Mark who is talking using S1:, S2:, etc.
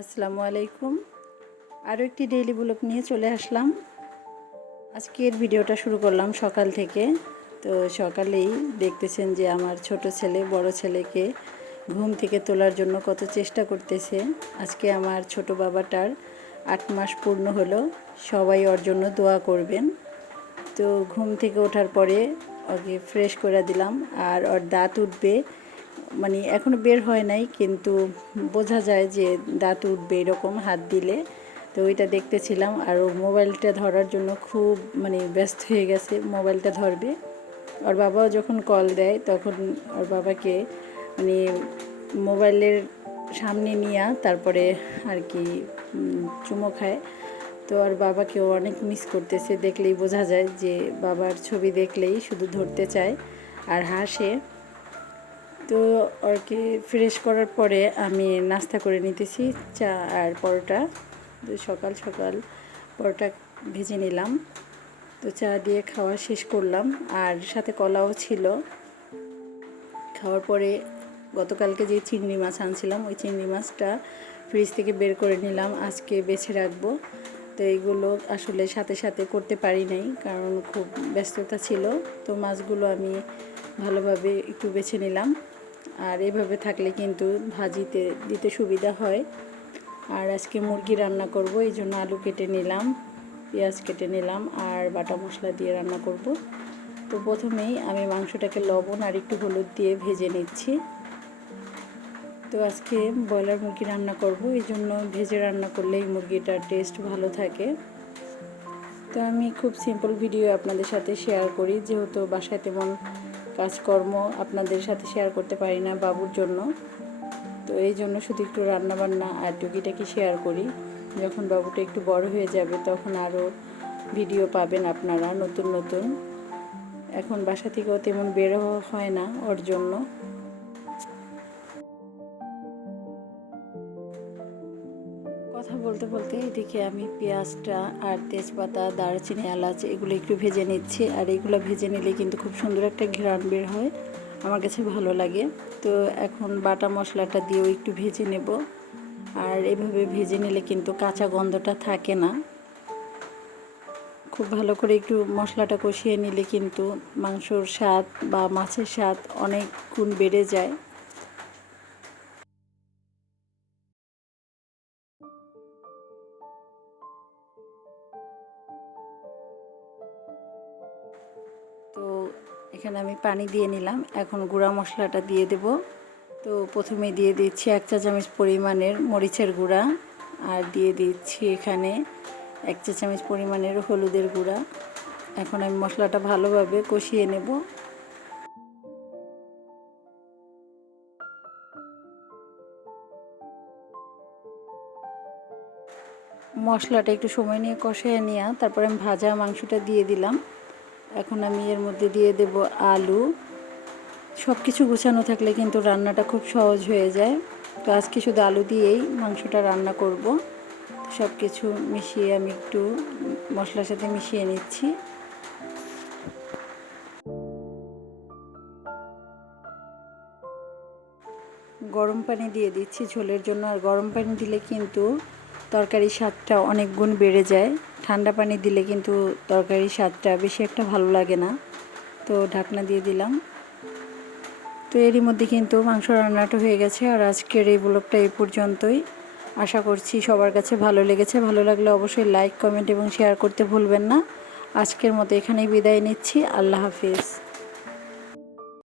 S1: আসসালামু আলাইকুম। আরও একটি ডেইলি ব্লগ নিয়ে চলে আসলাম। আজকের ভিডিওটা শুরু করলাম সকাল থেকে। তো সকালেই দেখতেছেন যে আমার ছোট ছেলে, বড় ছেলেকে ঘুম থেকে তোলার জন্য কত চেষ্টা করতেছে। আজকে আমার ছোট বাবাটার আট মাস পূর্ণ হলো। সবাই ওর জন্য দোয়া করবেন। তো ঘুম থেকে ওঠার পরে ওকে ফ্রেশ করে দিলাম। আর ওর দাঁত উঠবে মানে এখনও বের হয় নাই, কিন্তু বোঝা যায় যে দাঁত উঠবে এরকম হাত দিলে। তো ওইটা দেখতেছিলাম আর ও মোবাইলটা ধরার জন্য খুব মানে ব্যস্ত হয়ে গেছে, মোবাইলটা ধরবে। ওর বাবাও যখন কল দেয় তখন ওর বাবাকে মানে মোবাইলের সামনে নিয়ে তারপরে আর কি চুমো খায়। তো আর বাবাকেও অনেক মিস করতেছে, দেখলেই বোঝা যায় যে বাবার ছবি দেখলেই শুধু ধরতে চায় আর হাসে। তো আর কি ফ্রেশ করার পরে আমি নাস্তা করে নিতেছি, চা আর পরোটা। তো সকাল সকাল পরোটা ভেজে নিলাম। তো চা দিয়ে খাওয়া শেষ করলাম। আর সাথে কলাও ছিল। খাওয়ার পরে গতকালকে যে চিংড়ি মাছ আনছিলাম, ওই চিংড়ি মাছটা ফ্রিজ থেকে বের করে নিলাম। আজকে বেছে রাখব। তো এইগুলো আসলে সাথে সাথে করতে পারি নাই, কারণ খুব ব্যস্ততা ছিল। তো মাছগুলো আমি ভালোভাবে একটু বেছে নিলাম। আর এভাবে থাকলে কিন্তু ভাজিতে দিতে সুবিধা হয়। আর আজকে মুরগি রান্না করব, এই জন্য আলু কেটে নিলাম, পেঁয়াজ কেটে নিলাম আর বাটা মশলা দিয়ে রান্না করব। তো প্রথমেই আমি মাংসটাকে লবণ আর একটু হলুদ দিয়ে ভেজে নিচ্ছি। তো আজকে ব্রয়লার মুরগি রান্না করব, এই জন্য ভেজে রান্না করলে এই মুরগিটার টেস্ট ভালো থাকে। তো আমি খুব সিম্পল ভিডিও আপনাদের সাথে শেয়ার করি, যেহেতু বাসায় তেমন কাজকর্ম আপনাদের সাথে শেয়ার করতে পারি না বাবুর জন্য। তো এই জন্য শুধু একটু রান্নাবান্না আর টুকিটাকি শেয়ার করি। যখন বাবুটা একটু বড় হয়ে যাবে তখন আরও ভিডিও পাবেন আপনারা নতুন নতুন। এখন বাসা থেকেও তেমন বেরো হয় না ওর জন্য। কথা বলতে বলতে এদিকে আমি পেঁয়াজটা আর তেজপাতা, দারচিনি, এলাচ এগুলো একটু ভেজে নিচ্ছি। আর এগুলো ভেজে নিলে কিন্তু খুব সুন্দর একটা ঘ্রাণ বের হয়। আমার কাছে ভালো লাগে। তো এখন বাটা মশলাটা দিয়েও একটু ভেজে নেব। আর এভাবে ভেজে নিলে কিন্তু কাঁচা গন্ধটা থাকে না। খুব ভালো করে একটু মশলাটা কষিয়ে নিলে কিন্তু মাংসর স্বাদ বা মাছের স্বাদ অনেক গুণ বেড়ে যায়। তো এখানে আমি পানি দিয়ে নিলাম। এখন গুঁড়া মশলাটা দিয়ে দেব। তো প্রথমে দিয়ে দিচ্ছি এক চা চামচ পরিমাণের মরিচের গুঁড়া আর দিয়ে দিচ্ছি এখানে এক চা চামচ পরিমাণের হলুদের গুঁড়া। এখন আমি মশলাটা ভালোভাবে কষিয়ে নেব। মশলাটা একটু সময় নিয়ে কষিয়ে নিয়ে। তারপরে আমি ভাজা মাংসটা দিয়ে দিলাম। এখন আমি এর মধ্যে দিয়ে দেব আলু। সব কিছু গোছানো থাকলে কিন্তু রান্নাটা খুব সহজ হয়ে যায়। তো আজকে শুধু আলু দিয়েই মাংসটা রান্না করব। সব কিছু মিশিয়ে আমি একটু মশলার সাথে মিশিয়ে নিচ্ছি। গরম পানি দিয়ে দিচ্ছি ঝোলের জন্য। আর গরম পানি দিলে কিন্তু তরকারির স্বাদটা অনেক গুণ বেড়ে যায়। ঠান্ডা পানি দিলে কিন্তু তরকারির স্বাদটা বেশি একটা ভালো লাগে না। তো ঢাকনা দিয়ে দিলাম। তো এরই মধ্যে কিন্তু মাংস রান্নাটা হয়ে গেছে আর আজকের এই ব্লগটা এই পর্যন্তই। আশা করছি সবার কাছে ভালো লেগেছে। ভালো লাগলে অবশ্যই লাইক, কমেন্ট এবং শেয়ার করতে ভুলবেন না। আজকের মতো এখানেই বিদায় নিচ্ছি। আল্লাহ হাফিজ।